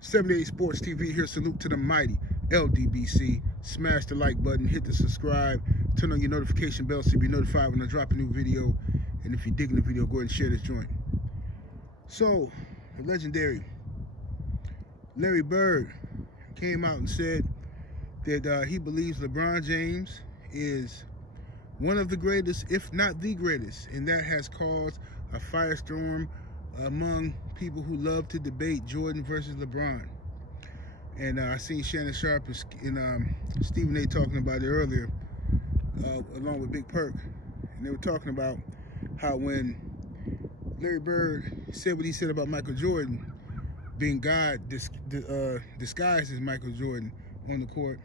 78 Sports TV here. Salute to the mighty LDBC. Smash the like button, hit the subscribe, turn on your notification bell so you'll be notified when I drop a new video. And if you're digging the video, go ahead and share this joint. So, the legendary Larry Bird came out and said that he believes LeBron James is one of the greatest, if not the greatest, and that has caused a firestorm among people who love to debate Jordan versus LeBron. And I seen Shannon Sharp and Stephen A. talking about it earlier, along with Big Perk, and they were talking about how when Larry Bird said what he said about Michael Jordan being God disguised as Michael Jordan on the court,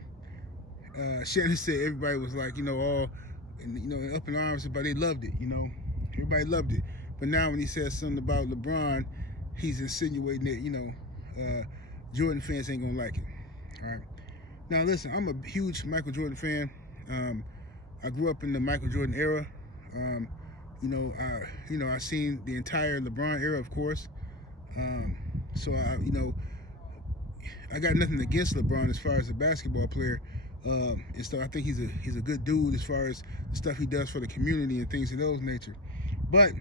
Shannon said everybody was like, all, up in arms about it. They loved it, everybody loved it. But now when he says something about LeBron, he's insinuating that, Jordan fans ain't gonna like it. All right. Now listen, I'm a huge Michael Jordan fan. I grew up in the Michael Jordan era. I seen the entire LeBron era, of course. So I got nothing against LeBron as far as a basketball player. And stuff. I think he's a good dude as far as the stuff he does for the community and things of those nature. But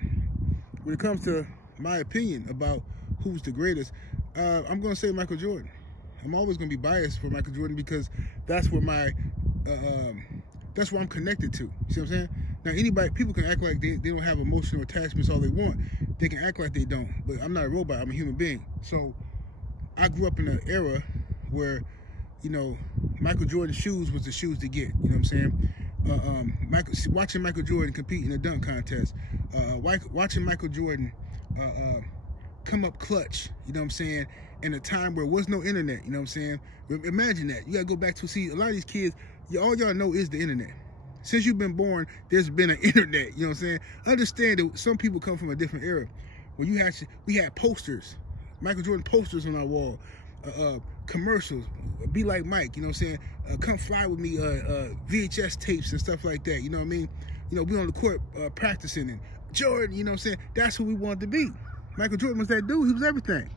when it comes to my opinion about who's the greatest, I'm going to say Michael Jordan. I'm always going to be biased for Michael Jordan because that's where that's where I'm connected to. You see what I'm saying? Now, people can act like they don't have emotional attachments all they want. They can act like they don't. But I'm not a robot. I'm a human being. So I grew up in an era where, Michael Jordan's shoes was the shoes to get. You know what I'm saying? Watching Michael Jordan compete in a dunk contest. Watching Michael Jordan come up clutch, you know what I'm saying, in a time where there was no internet, you know what I'm saying? Imagine that. You gotta go back to see a lot of these kids, all y'all know is the internet. Since you've been born, there's been an internet, you know what I'm saying? Understand that some people come from a different era where we had posters, Michael Jordan posters on our wall, commercials, Be Like Mike, you know what I'm saying? Come Fly With Me, VHS tapes and stuff like that, you know what I mean? We on the court practicing, and Jordan, you know what I'm saying? That's who we wanted to be. Michael Jordan was that dude. He was everything.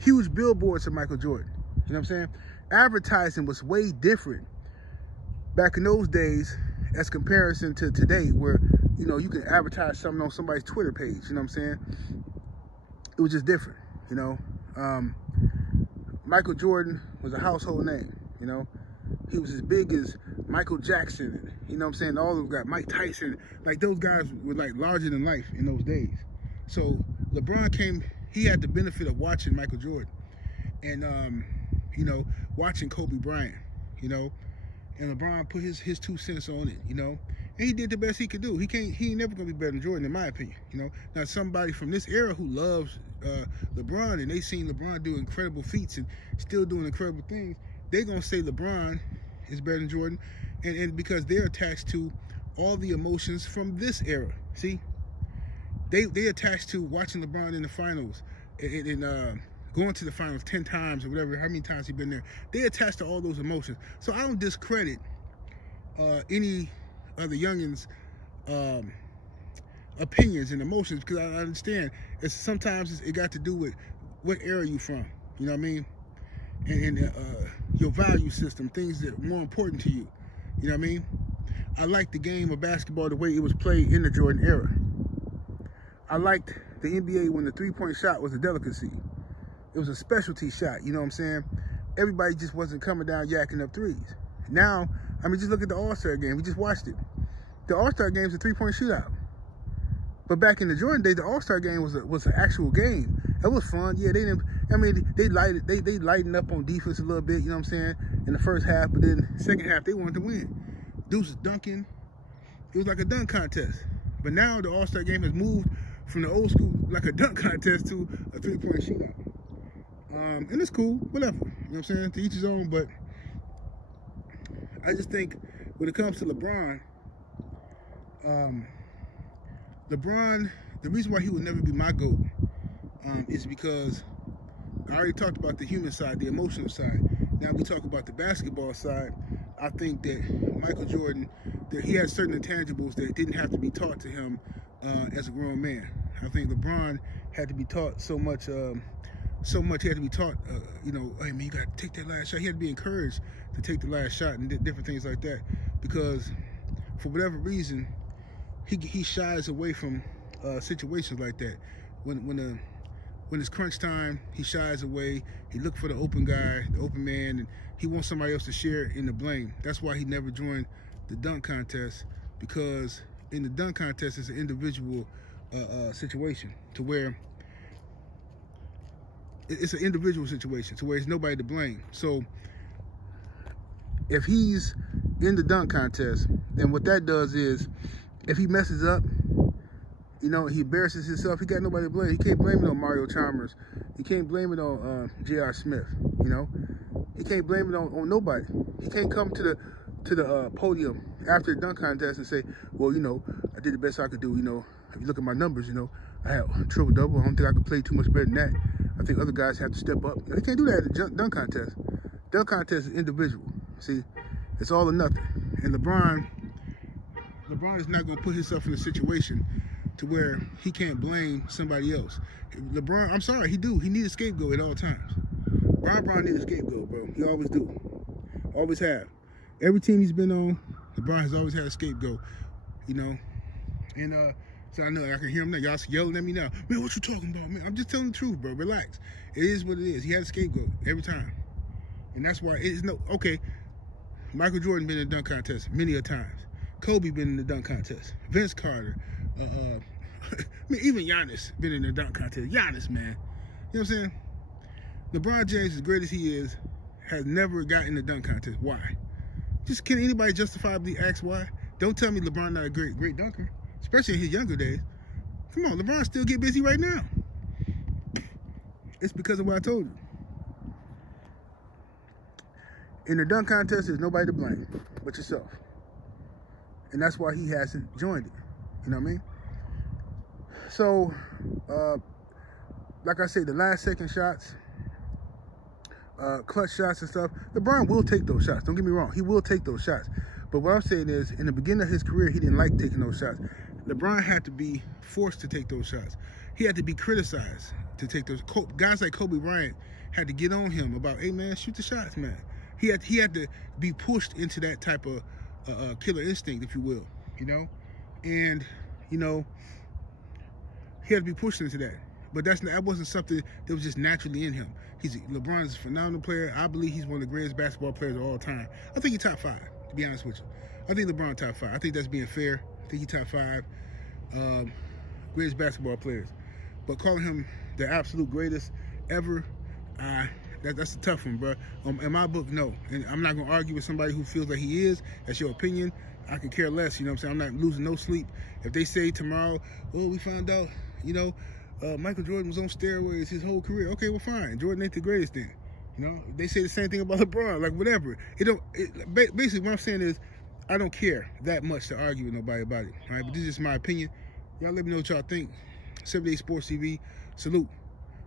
Huge billboards of Michael Jordan. You know what I'm saying? Advertising was way different back in those days as comparison to today, where, you can advertise something on somebody's Twitter page. You know what I'm saying? It was just different, Michael Jordan was a household name, He was as big as Michael Jackson, you know what I'm saying? All of them guys, Mike Tyson, like those guys were like larger than life in those days. So LeBron came, he had the benefit of watching Michael Jordan and, watching Kobe Bryant, and LeBron put his 2 cents on it, and he did the best he could do. He ain't never gonna be better than Jordan, in my opinion, Now, somebody from this era who loves LeBron and they seen LeBron do incredible feats and still doing incredible things, they're gonna say LeBron is better than Jordan, and because they're attached to all the emotions from this era. See? They attached to watching LeBron in the finals and going to the finals 10 times or whatever, how many times he's been there. They attached to all those emotions. So I don't discredit any of the youngins' opinions and emotions, because I understand sometimes it got to do with what era you from, you know what I mean? And your value system, things that are more important to you, you know what I mean? I like the game of basketball the way it was played in the Jordan era. I liked the NBA when the three-point shot was a delicacy. It was a specialty shot, you know what I'm saying? Everybody just wasn't coming down yakking up threes. Now, just look at the All-Star game. We just watched it. The All-Star game is a three-point shootout. But back in the Jordan days, the All-Star game was an actual game. It was fun. Yeah, they lightened up on defense a little bit, you know what I'm saying, in the first half, but then second half, they wanted to win. Dudes was dunking. It was like a dunk contest. But now the All-Star game has moved from the old school, like a dunk contest, to a three-point shootout. And it's cool, whatever. You know what I'm saying? To each his own, but I just think when it comes to LeBron, the reason why he would never be my GOAT is because I already talked about the human side, the emotional side. Now we talk about the basketball side. I think that Michael Jordan, that he had certain intangibles that didn't have to be taught to him as a grown man. I think LeBron had to be taught so much so much. He had to be taught, you know, hey man, you got to take that last shot. He had to be encouraged to take the last shot and different things like that, because for whatever reason, he shies away from situations like that. When it's crunch time, he shies away. He look for the open guy, the open man, and he wants somebody else to share in the blame. That's why he never joined the dunk contest, because in the dunk contest, it's an individual situation to where it's an individual situation to where there's nobody to blame. So if he's in the dunk contest, then what that does is, if he messes up, you know, he embarrasses himself, he got nobody to blame. He can't blame it on Mario Chalmers. He can't blame it on J.R. Smith, you know. He can't blame it on nobody. He can't come to the podium after the dunk contest and say, well, you know, I did the best I could do. You know, if you look at my numbers, you know, I had a triple-double. I don't think I could play too much better than that. I think other guys have to step up. You know, he can't do that at the dunk contest. Dunk contest is individual. See, it's all or nothing. And LeBron is not going to put himself in a situation to where he can't blame somebody else. LeBron, I'm sorry, he needs a scapegoat at all times. LeBron needs a scapegoat, bro. He always do. Always have. Every team he's been on, LeBron has always had a scapegoat, you know. And so I know I can hear him now. Y'all yelling at me now. Man, what you talking about, man? I'm just telling the truth, bro. Relax. It is what it is. He had a scapegoat every time. And that's why it's okay, Michael Jordan been in the dunk contest many a times. Kobe been in the dunk contest. Vince Carter. I mean, even Giannis been in the dunk contest. Giannis, man. You know what I'm saying? LeBron James, as great as he is, has never gotten in the dunk contest. Why? Just, can anybody justifiably ask why? Don't tell me LeBron not a great dunker, especially in his younger days. Come on, LeBron still get busy right now. It's because of what I told you. In the dunk contest, there's nobody to blame but yourself. And that's why he hasn't joined it. You know what I mean? So, like I say, the last second shots, clutch shots and stuff, LeBron will take those shots. Don't get me wrong. He will take those shots. But what I'm saying is, in the beginning of his career, he didn't like taking those shots. LeBron had to be forced to take those shots. He had to be criticized to take those. Guys like Kobe Bryant had to get on him about, hey, man, shoot the shots, man. He had to be pushed into that type of killer instinct, if you will, you know? And, you know, he had to be pushed into that. But that wasn't something that was just naturally in him. LeBron's a phenomenal player. I believe he's one of the greatest basketball players of all time. I think he's top 5, to be honest with you. I think LeBron top 5. I think that's being fair. I think he's top 5 greatest basketball players. But calling him the absolute greatest ever, that's a tough one, bro. In my book, no. And I'm not going to argue with somebody who feels like he is. That's your opinion. I could care less, you know what I'm saying? I'm not losing no sleep. If they say tomorrow, oh, we found out, you know, Michael Jordan was on steroids his whole career. Okay, well, fine. Jordan ain't the greatest then. You know, they say the same thing about LeBron, like whatever. Basically, what I'm saying is, I don't care that much to argue with nobody about it. All right, but this is just my opinion. Y'all let me know what y'all think. 7 Day Sports TV. Salute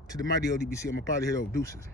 to the mighty LDBC. I'm up out of here, though. Deuces.